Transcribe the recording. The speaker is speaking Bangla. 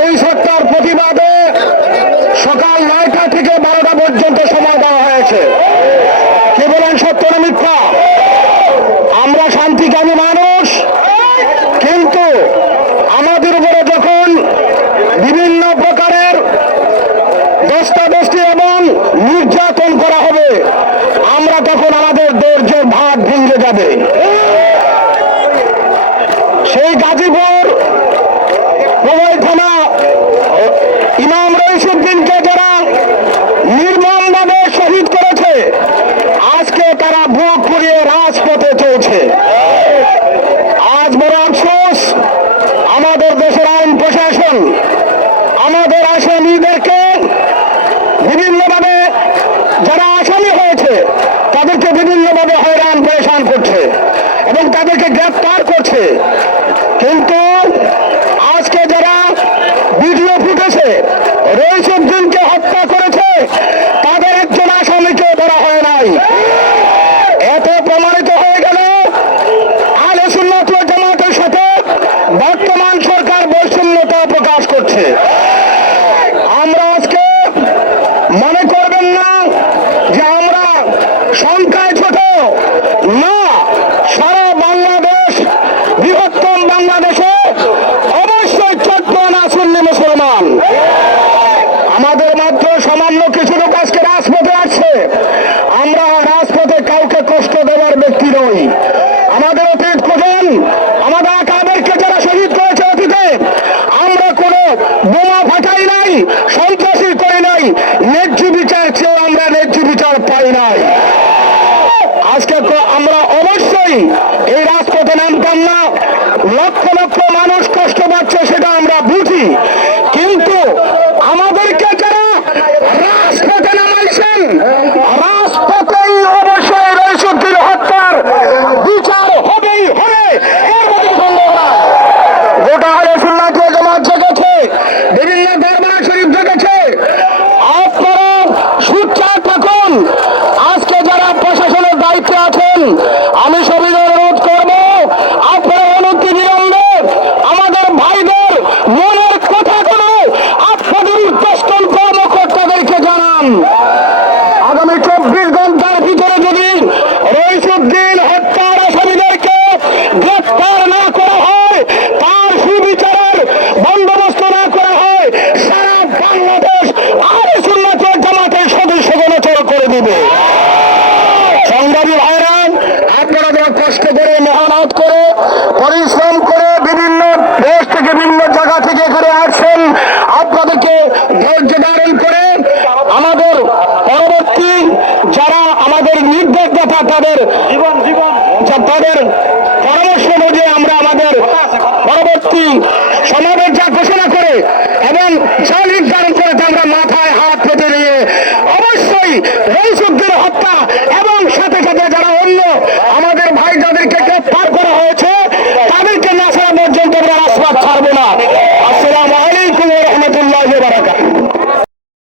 এই সত্তার প্রতিবাদে সকাল নয়টা থেকে বারোটা পর্যন্ত সময় দেওয়া হয়েছে। কে বলেন সত্য না মিথ্যা আমরা শান্তিকামী মানুষ, কিন্তু আমাদের উপরে যখন বিভিন্ন প্রকারের দস্তাদস্তি এবং নির্যাতন করা হবে, আমরা তখন আমাদের ধৈর্যের ভাগ ভেঙে যাবে। সেই গাজীপুর এবং তাদেরকে গ্রেফতার করছে। কিন্তু আজকে যারা ভিডিও ফুটেছে রইসুদ্দিনকে হত্যা করেছে, তাদের একজন আসামিকে ধরা হয় নাই। এত প্রমাণিত হয়ে গেল আলে সুন্নাত জামাতের সাথে বর্তমান সরকার বৈষম্যতা প্রকাশ করছে। আমরা আজকে মনে করবেন না যে আমরা সংখ্যায় ছোট না সারা বাংলাদেশ বৃহত্তম বাংলাদেশে অবশ্যই চোদ্দ না সুন্নি মুসলমান। আমাদের মাত্র সামান্য কিছু লোক আজকে রাজপথে আসছে আমরা রাজপথে কাউকে কষ্ট দেওয়ার ব্যক্তি নই। আমাদের অতীত প্রধান, আমাদের আকাদেরকে যারা শহীদ করেছে অতীতে, আমরা কোনো বোমা ফাটাই নাই সন্ত্রাসী করি নাই ন্যায্য বিচার চেয়েও আমরা ন্যায্য বিচার পাই নাই আজকে তো আমরা অবশ্যই এই রাজপথে নামতাম না। লক্ষ লক্ষ মানুষ কষ্ট পাচ্ছে, সেটা আমরা বুঝি। কিন্তু আমাদেরকে যারা রাজপথে নামাইছেন, রাজপথেই অবশ্যই রইসুদ্দিন হত্যার বিচার হবেই হবে। গোটা ওয়াল জামাত জেগেছে। বাংলাদেশ আর সুন্নাতের জামাতের সদস্য গণচল করে দিবে। সংগ্রামী ভাইরান, আপনারা যারা কষ্ট করে, মেহনত করে, পরিশ্রম করে বিভিন্ন দেশ থেকে, বিভিন্ন জায়গা থেকে এখানে আসছেন, আপনাদেরকে ধৈর্য ধারণ করে আমাদের পরবর্তী যারা আমাদের নির্দেশদাতা, তাদের তাদের পরামর্শ অনুযায়ী আমরা আমাদের পরবর্তী সমাবেশ যা ঘোষণা করে এবং যা এই